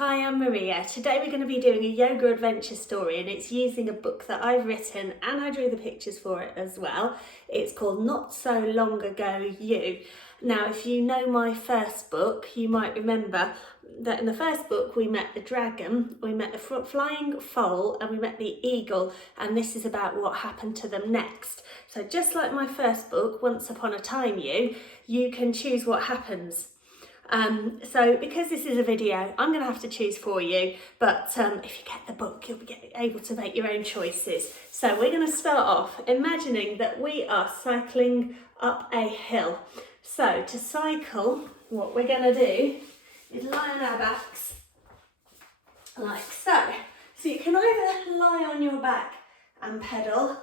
Hi, I'm Maria. Today we're going to be doing a yoga adventure story, and it's using a book that I've written and I drew the pictures for it as well. It's called Not So Long Ago You. Now, if you know my first book, you might remember that in the first book we met the dragon, we met the flying foal, and we met the eagle, and this is about what happened to them next. So just like my first book, Once Upon a Time you can choose what happens. So because this is a video, I'm going to have to choose for you, but if you get the book, you'll be able to make your own choices. So we're going to start off imagining that we are cycling up a hill. So to cycle, what we're going to do is lie on our backs, like so. So you can either lie on your back and pedal,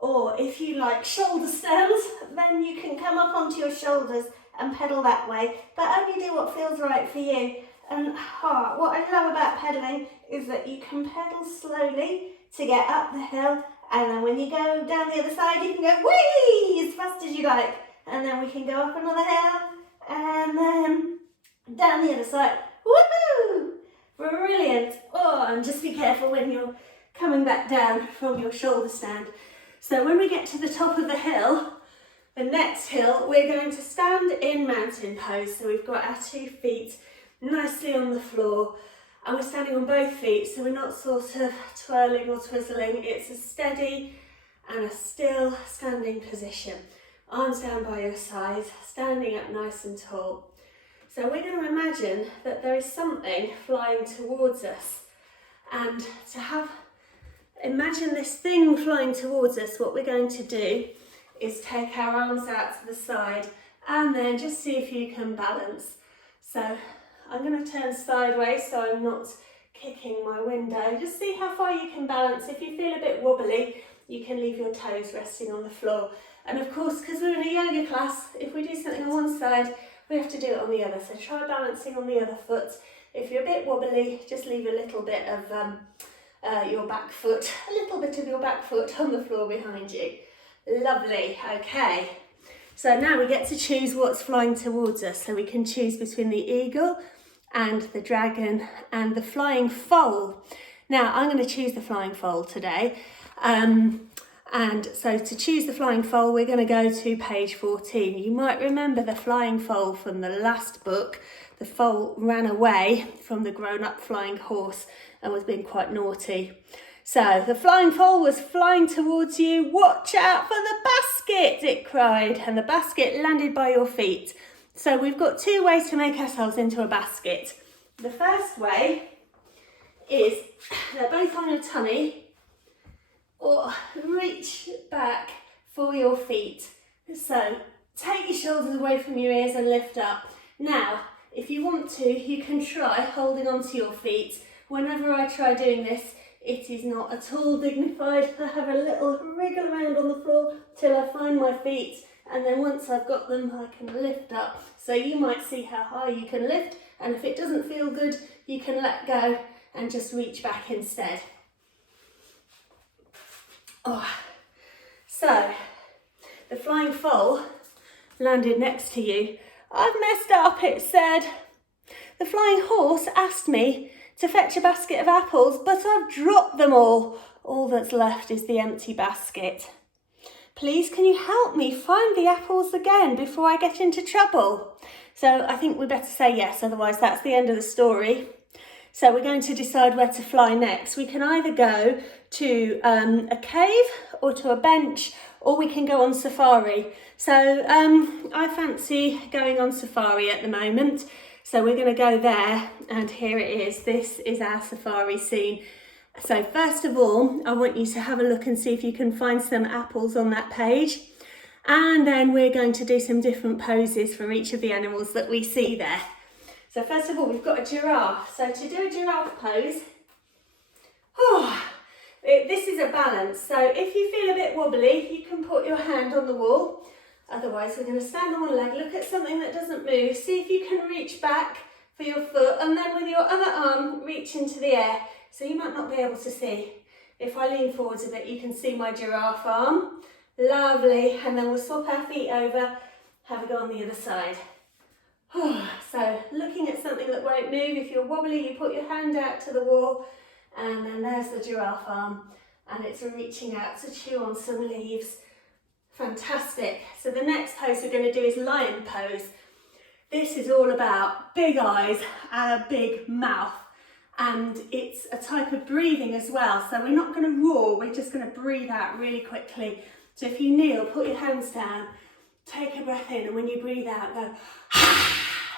or if you like shoulder stands, then you can come up onto your shoulders and pedal that way, but only do what feels right for you. And what I love about pedaling is that you can pedal slowly to get up the hill, and then when you go down the other side you can go whee as fast as you like, and then we can go up another hill and then down the other side. Woohoo! Brilliant. And just be careful when you're coming back down from your shoulder stand. So when we get to the top of the hill, the next hill, we're going to stand in mountain pose. So we've got our 2 feet nicely on the floor, and we're standing on both feet, so we're not sort of twirling or twizzling. It's a steady and a still standing position. Arms down by your sides, standing up nice and tall. So we're going to imagine that there is something flying towards us, and imagine this thing flying towards us. What we're going to do is take our arms out to the side and then just see if you can balance. So I'm going to turn sideways so I'm not kicking my window. Just see how far you can balance. If you feel a bit wobbly, you can leave your toes resting on the floor. And of course, because we're in a yoga class, if we do something on one side, we have to do it on the other. So try balancing on the other foot. If you're a bit wobbly, just leave a little bit of your back foot, on the floor behind you. Lovely. Okay, so now we get to choose what's flying towards us. So we can choose between the eagle and the dragon and the flying foal. Now I'm going to choose the flying foal today, and so to choose the flying foal, we're going to go to page 14. You might remember the flying foal from the last book. The foal ran away from the grown-up flying horse and was being quite naughty. So the flying foal was flying towards you. Watch out for the basket, it cried, and the basket landed by your feet. So we've got 2 ways to make ourselves into a basket. The first way is they're both on your tummy, or reach back for your feet. So take your shoulders away from your ears and lift up. Now, if you want to, you can try holding onto your feet. Whenever I try doing this, it is not at all dignified. I have a little wriggle around on the floor till I find my feet, and then once I've got them, I can lift up. So you might see how high you can lift, and if it doesn't feel good, you can let go and just reach back instead. So the flying foal landed next to you. I've messed up, it said. The flying horse asked me to fetch a basket of apples, but I've dropped them all. All that's left is the empty basket. Please, can you help me find the apples again before I get into trouble? So I think we better say yes, otherwise that's the end of the story. So we're going to decide where to fly next. We can either go to a cave or to a bench, or we can go on safari. So I fancy going on safari at the moment. So we're going to go there, and here it is. This is our safari scene. So first of all, I want you to have a look and see if you can find some apples on that page. And then we're going to do some different poses for each of the animals that we see there. So first of all, we've got a giraffe. So to do a giraffe pose, this is a balance. So if you feel a bit wobbly, you can put your hand on the wall. Otherwise, we're going to stand on one leg, look at something that doesn't move, see if you can reach back for your foot, and then with your other arm, reach into the air. So you might not be able to see. If I lean forwards a bit, you can see my giraffe arm. Lovely. And then we'll swap our feet over, have a go on the other side. So looking at something something that won't move. If you're wobbly, you put your hand out to the wall, and then there's the giraffe arm, and it's reaching out to chew on some leaves. Fantastic. So the next pose we're going to do is lion pose. This is all about big eyes and a big mouth, and it's a type of breathing as well. So we're not going to roar, we're just going to breathe out really quickly. So if you kneel, put your hands down, take a breath in, and when you breathe out, go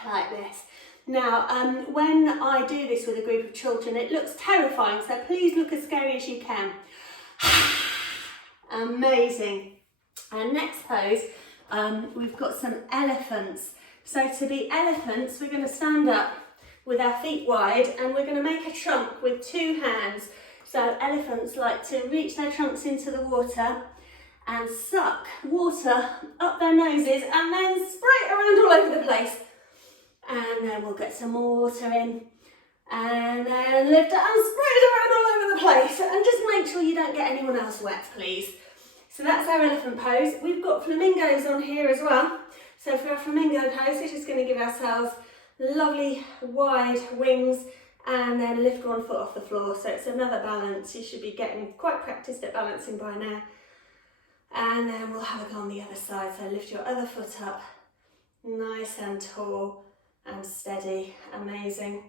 like this. Now, when I do this with a group of children, it looks terrifying, so please look as scary as you can. Amazing. And next pose, we've got some elephants. So to be elephants, we're going to stand up with our feet wide, and we're going to make a trunk with two hands. So elephants like to reach their trunks into the water and suck water up their noses and then spray it around all over the place. And then we'll get some more water in, and then lift it and spray it around all over the place. And just make sure you don't get anyone else wet, please. So that's our elephant pose. We've got flamingos on here as well. So for our flamingo pose, we're just going to give ourselves lovely wide wings and then lift one foot off the floor. So it's another balance. You should be getting quite practiced at balancing by now. And then we'll have a go on the other side. So lift your other foot up, nice and tall and steady. Amazing.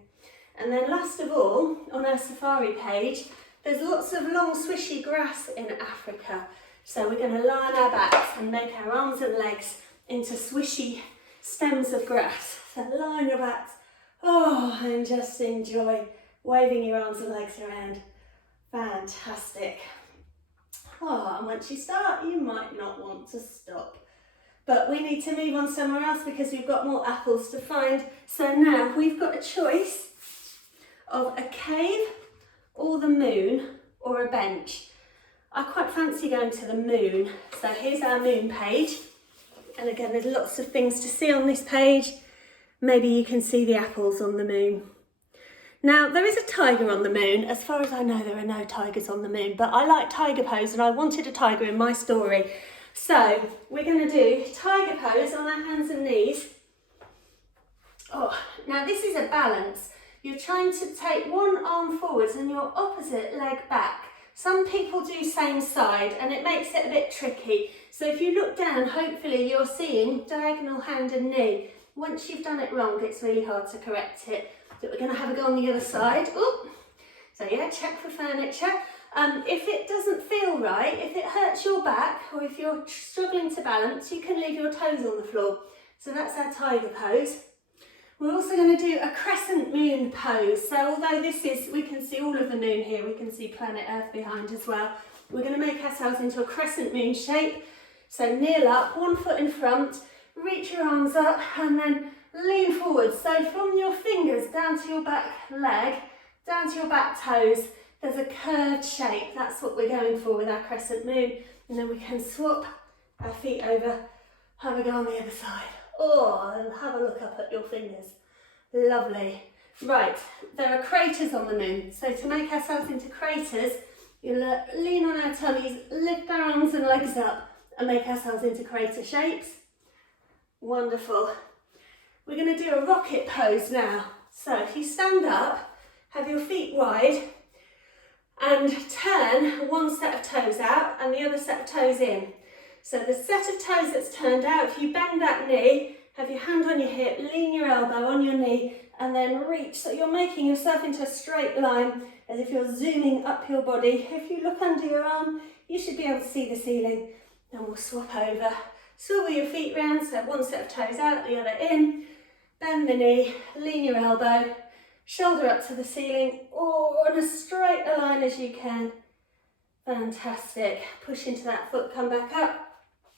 And then last of all, on our safari page, there's lots of long swishy grass in Africa. So we're going to lie on our backs and make our arms and legs into swishy stems of grass. So lie on your backs, and just enjoy waving your arms and legs around. Fantastic. And once you start, you might not want to stop. But we need to move on somewhere else because we've got more apples to find. So now we've got a choice of a cave or the moon or a bench. I quite fancy going to the moon. So here's our moon page. And again, there's lots of things to see on this page. Maybe you can see the apples on the moon. Now, there is a tiger on the moon. As far as I know, there are no tigers on the moon, but I like tiger pose and I wanted a tiger in my story. So we're going to do tiger pose on our hands and knees. Now this is a balance. You're trying to take one arm forwards and your opposite leg back. Some people do same side and it makes it a bit tricky. So if you look down, hopefully you're seeing diagonal hand and knee. Once you've done it wrong, it's really hard to correct it. So we're going to have a go on the other side. Ooh. So yeah, check for furniture. If it doesn't feel right, if it hurts your back or if you're struggling to balance, you can leave your toes on the floor. So that's our tiger pose. We're also going to do a crescent moon pose. So although this is, we can see all of the moon here, we can see planet Earth behind as well. We're going to make ourselves into a crescent moon shape. So kneel up, one foot in front, reach your arms up and then lean forward. So from your fingers down to your back leg, down to your back toes, there's a curved shape. That's what we're going for with our crescent moon. And then we can swap our feet over, have a go on the other side. And have a look up at your fingers. Lovely. Right, there are craters on the moon. So to make ourselves into craters, you'll lean on our tummies, lift our arms and legs up and make ourselves into crater shapes. Wonderful. We're going to do a rocket pose now. So if you stand up, have your feet wide and turn one set of toes out and the other set of toes in. So the set of toes that's turned out, if you bend that knee, have your hand on your hip, lean your elbow on your knee and then reach. So you're making yourself into a straight line as if you're zooming up your body. If you look under your arm, you should be able to see the ceiling. Then we'll swap over. Swivel your feet round, so one set of toes out, the other in. Bend the knee, lean your elbow, shoulder up to the ceiling, or on as straight a line as you can. Fantastic. Push into that foot, come back up.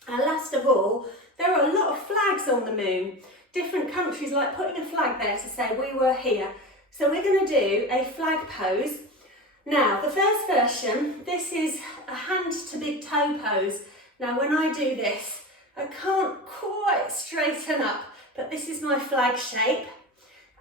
And last of all, there are a lot of flags on the moon. Different countries like putting a flag there to say we were here. So we're going to do a flag pose. Now, the first version, this is a hand to big toe pose. Now, when I do this, I can't quite straighten up, but this is my flag shape.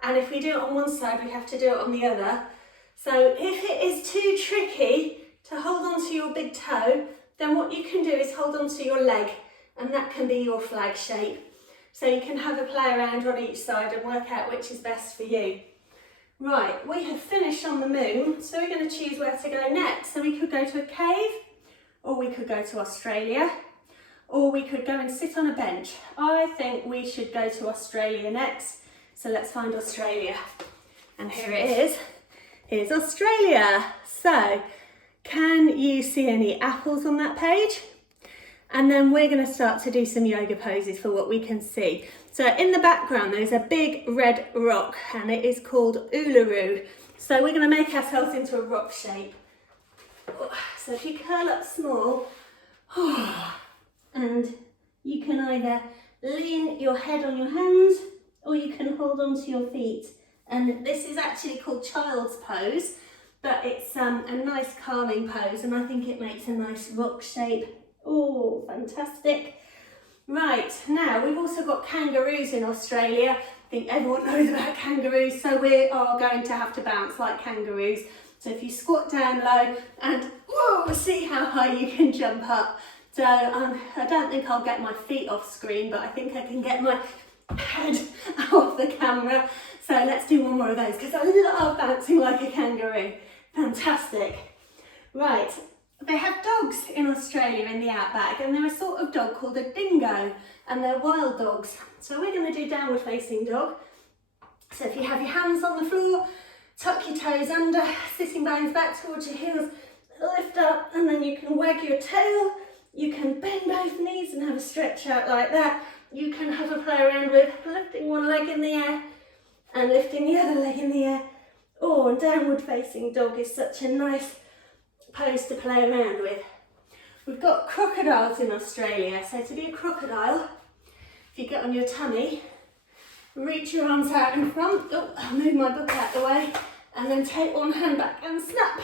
And if we do it on one side, we have to do it on the other. So if it is too tricky to hold on to your big toe, then what you can do is hold on to your leg and that can be your flag shape. so you can have a play around on each side and work out which is best for you. Right, we have finished on the moon, so we're going to choose where to go next. So we could go to a cave, or we could go to Australia, or we could go and sit on a bench. I think we should go to Australia next, so let's find Australia. And here it is. Here's Australia. So, can you see any apples on that page? And then we're going to start to do some yoga poses for what we can see. So in the background there's a big red rock and it is called Uluru. So we're going to make ourselves into a rock shape. So if you curl up small, and you can either lean your head on your hands or you can hold onto your feet. And this is actually called child's pose, but it's a nice calming pose and I think it makes a nice rock shape. Oh, fantastic. Right, now we've also got kangaroos in Australia. I think everyone knows about kangaroos, so we are going to have to bounce like kangaroos. So if you squat down low and whoa, see how high you can jump up. So I don't think I'll get my feet off screen, but I think I can get my head off the camera. So let's do one more of those because I love bouncing like a kangaroo. Fantastic. Right. They have dogs in Australia in the outback and they're a sort of dog called a dingo and they're wild dogs. So we're going to do downward facing dog. So if you have your hands on the floor, tuck your toes under, sitting bones back towards your heels, lift up and then you can wag your tail. You can bend both knees and have a stretch out like that. You can have a play around with lifting one leg in the air and lifting the other leg in the air. Oh, and downward facing dog is such a nice pose to play around with. We've got crocodiles in Australia, so to be a crocodile, if you get on your tummy, reach your arms out in front, I'll move my book out the way, and then take one hand back and snap,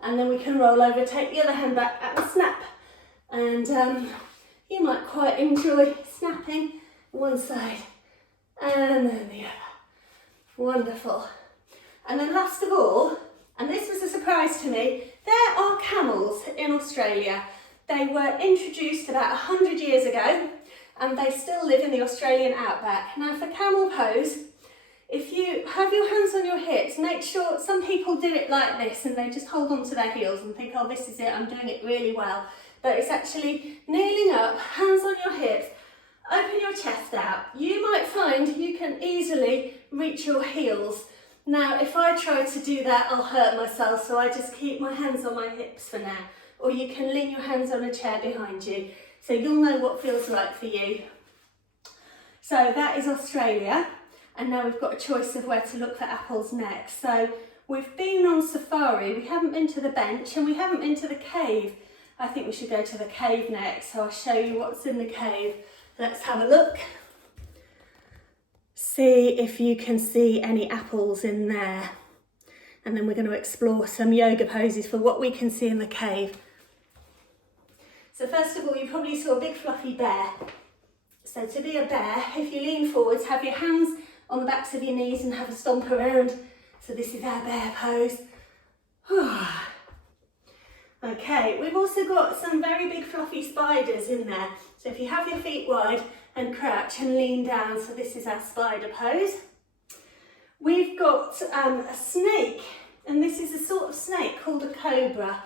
and then we can roll over, take the other hand back and snap, and you might quite enjoy snapping one side and then the other. Wonderful. And then last of all, and this was a surprise to me, there are camels in Australia. They were introduced about 100 years ago and they still live in the Australian outback. Now for camel pose, if you have your hands on your hips, make sure, some people do it like this and they just hold on to their heels and think, oh, this is it, I'm doing it really well. But it's actually kneeling up, hands on your hips, open your chest out. You might find you can easily reach your heels. Now, if I try to do that, I'll hurt myself, so I just keep my hands on my hips for now. Or you can lean your hands on a chair behind you, so you'll know what feels right for you. So that is Australia, and now we've got a choice of where to look for apples next. So we've been on safari, we haven't been to the bench, and we haven't been to the cave. I think we should go to the cave next, so I'll show you what's in the cave. Let's have a look. See if you can see any apples in there. And then we're going to explore some yoga poses for what we can see in the cave. So first of all, you probably saw a big fluffy bear. So to be a bear, if you lean forwards, have your hands on the backs of your knees and have a stomp around. So this is our bear pose. Okay, we've also got some very big fluffy spiders in there. So if you have your feet wide and crouch and lean down, so this is our spider pose. We've got a snake, and this is a sort of snake called a cobra.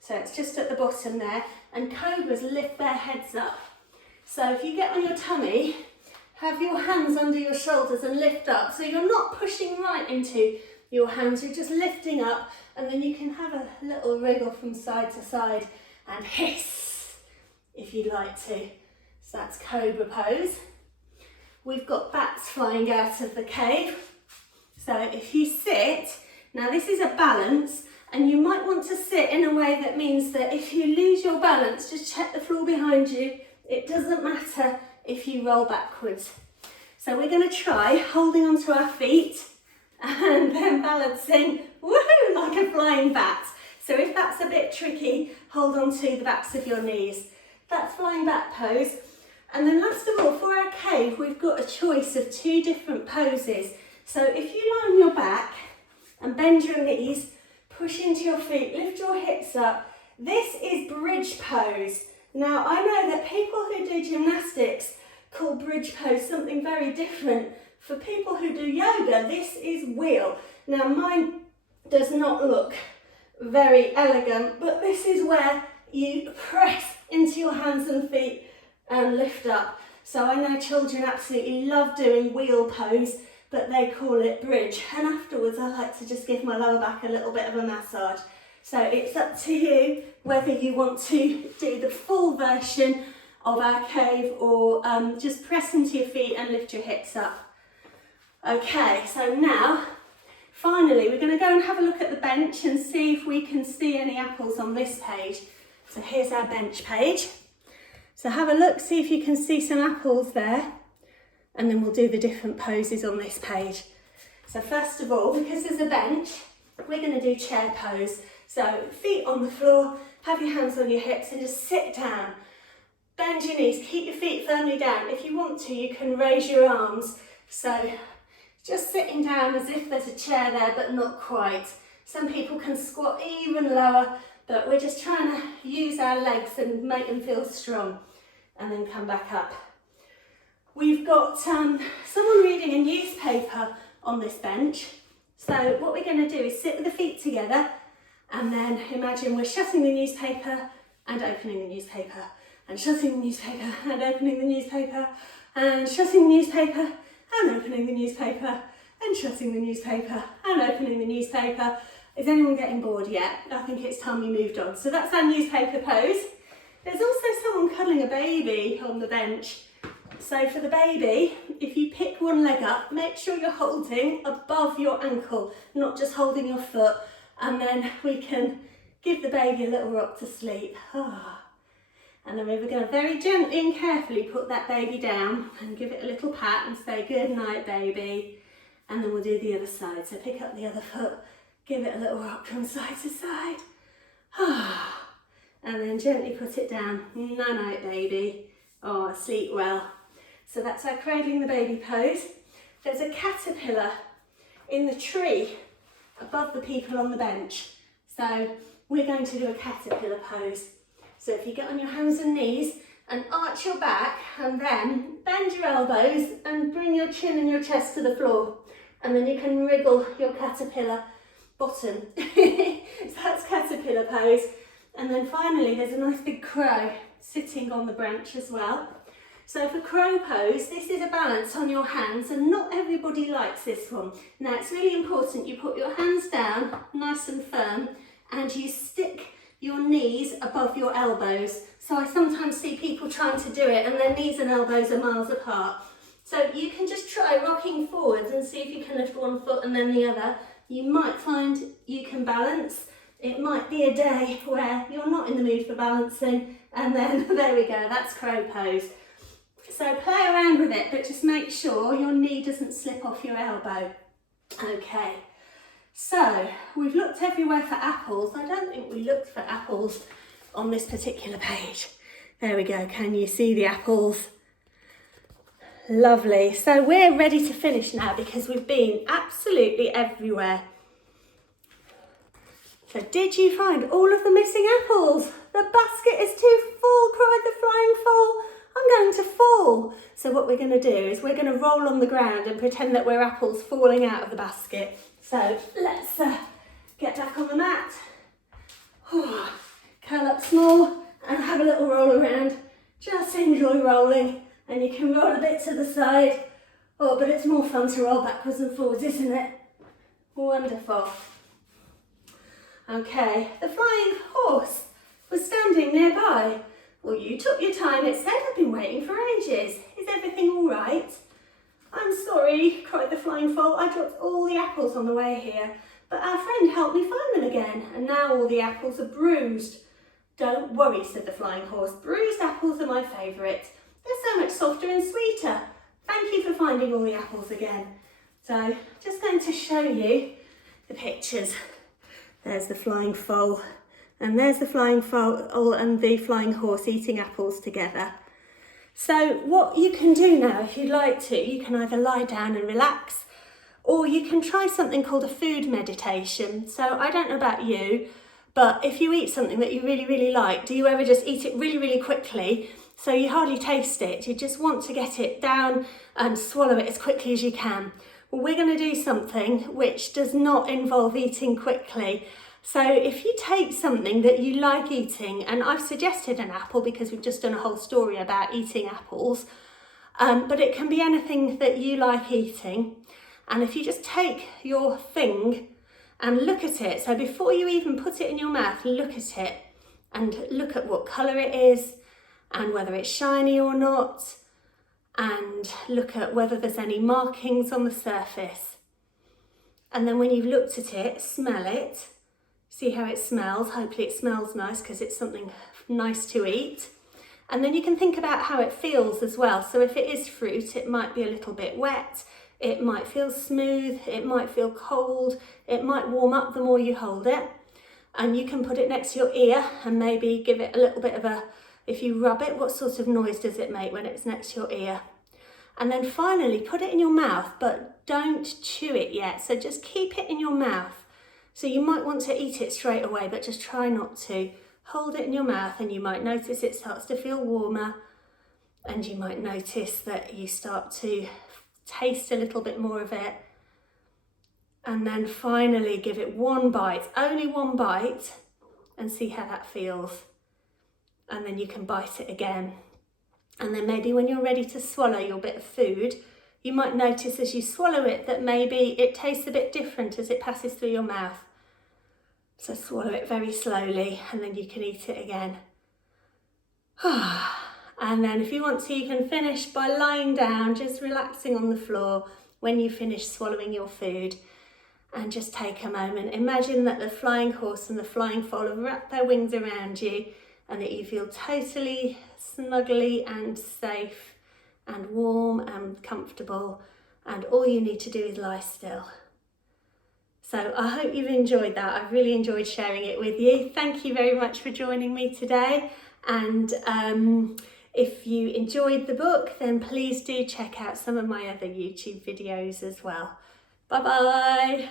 So it's just at the bottom there, and cobras lift their heads up. So if you get on your tummy, have your hands under your shoulders and lift up. So you're not pushing right into your hands, you're just lifting up, and then you can have a little wriggle from side to side and hiss if you'd like to. So that's cobra pose. We've got bats flying out of the cave. So if you sit, now this is a balance, and you might want to sit in a way that means that if you lose your balance, just check the floor behind you. It doesn't matter if you roll backwards. So we're going to try holding onto our feet and then balancing, woohoo, like a flying bat. So if that's a bit tricky, hold on to the backs of your knees. That's flying bat pose. And then last of all, for our cave, we've got a choice of 2 different poses. So if you lie on your back and bend your knees, push into your feet, lift your hips up. This is bridge pose. Now, I know that people who do gymnastics call bridge pose something very different. For people who do yoga, this is wheel. Now mine does not look very elegant, but this is where you press into your hands and feet and lift up. So I know children absolutely love doing wheel pose, but they call it bridge. And afterwards I like to just give my lower back a little bit of a massage. So it's up to you whether you want to do the full version of our cave or just press into your feet and lift your hips up. Okay, so now finally we're going to go and have a look at the bench and see if we can see any apples on this page. So here's our bench page. So have a look, see if you can see some apples there, and then we'll do the different poses on this page. So first of all, because there's a bench, we're going to do chair pose. So feet on the floor, have your hands on your hips and just sit down. Bend your knees, keep your feet firmly down. If you want to, you can raise your arms. So just sitting down as if there's a chair there, but not quite. Some people can squat even lower, but we're just trying to use our legs and make them feel strong. And then come back up. We've got someone reading a newspaper on this bench. So what we're going to do is sit with the feet together, and then imagine we're shutting the newspaper and opening the newspaper, and shutting the newspaper and opening the newspaper, and shutting the newspaper and opening the newspaper, and shutting the newspaper and opening the newspaper. Is anyone getting bored yet? I think it's time we moved on. So that's our newspaper pose. There's also someone cuddling a baby on the bench. So for the baby, if you pick one leg up, make sure you're holding above your ankle, not just holding your foot, and then we can give the baby a little rock to sleep. And then we're going to very gently and carefully put that baby down and give it a little pat and say, good night, baby. And then we'll do the other side. So pick up the other foot, give it a little rock from side to side. And then gently put it down. Night night, baby. Oh, sleep well. So that's our cradling the baby pose. There's a caterpillar in the tree above the people on the bench. So we're going to do a caterpillar pose. So if you get on your hands and knees and arch your back, and then bend your elbows and bring your chin and your chest to the floor. And then you can wriggle your caterpillar bottom. So that's caterpillar pose. And then finally, there's a nice big crow sitting on the branch as well. So for crow pose, this is a balance on your hands, and not everybody likes this one. Now it's really important you put your hands down nice and firm, and you stick your knees above your elbows. So I sometimes see people trying to do it and their knees and elbows are miles apart. So you can just try rocking forwards and see if you can lift one foot and then the other. You might find you can balance. It might be a day where you're not in the mood for balancing, and then there we go, that's crow pose. So play around with it, but just make sure your knee doesn't slip off your elbow. Okay, so we've looked everywhere for apples. I don't think we looked for apples on this particular page. There we go, can you see the apples? Lovely, so we're ready to finish now because we've been absolutely everywhere. So did you find all of the missing apples? The basket is too full, cried the Flying Foal. I'm going to fall. So what we're going to do is we're going to roll on the ground and pretend that we're apples falling out of the basket. So let's get back on the mat. Curl up small and have a little roll around. Just enjoy rolling, and you can roll a bit to the side. Oh, but it's more fun to roll backwards and forwards, isn't it? Wonderful. Okay, the flying horse was standing nearby. Well, you took your time, it said. I've been waiting for ages. Is everything all right? I'm sorry, cried the Flying Foal. I dropped all the apples on the way here, but our friend helped me find them again, and now all the apples are bruised. Don't worry, said the Flying Horse. Bruised apples are my favourite. They're so much softer and sweeter. Thank you for finding all the apples again. So, just going to show you the pictures. There's the Flying Foal, and there's the Flying Foal and the Flying Horse eating apples together. So what you can do now, if you'd like to, you can either lie down and relax, or you can try something called a food meditation. So I don't know about you, but if you eat something that you really, really like, do you ever just eat it really, really quickly so you hardly taste it. You just want to get it down and swallow it as quickly as you can. Well, we're going to do something which does not involve eating quickly. So if you take something that you like eating, and I've suggested an apple because we've just done a whole story about eating apples, but it can be anything that you like eating. And if you just take your thing and look at it, so before you even put it in your mouth, look at it and look at what colour it is and whether it's shiny or not, and look at whether there's any markings on the surface. And then when you've looked at it, smell it, see how it smells. Hopefully it smells nice because it's something nice to eat. And then you can think about how it feels as well. So if it is fruit, it might be a little bit wet, it might feel smooth, it might feel cold, it might warm up the more you hold it. And you can put it next to your ear and maybe give it a little bit of a, if you rub it, what sort of noise does it make when it's next to your ear? And then finally put it in your mouth, but don't chew it yet. So just keep it in your mouth. So you might want to eat it straight away, but just try not to. Hold it in your mouth and you might notice it starts to feel warmer, and you might notice that you start to taste a little bit more of it. And then finally give it one bite, only one bite, and see how that feels. And then you can bite it again. And then maybe when you're ready to swallow your bit of food, you might notice as you swallow it that maybe it tastes a bit different as it passes through your mouth. So swallow it very slowly and then you can eat it again. And then if you want to, you can finish by lying down, just relaxing on the floor when you finish swallowing your food. And just take a moment. Imagine that the flying horse and the flying foal have wrapped their wings around you and that you feel totally snuggly and safe and warm and comfortable, and all you need to do is lie still. So I hope you've enjoyed that. I've really enjoyed sharing it with you. Thank you very much for joining me today. And if you enjoyed the book, then please do check out some of my other YouTube videos as well. Bye bye.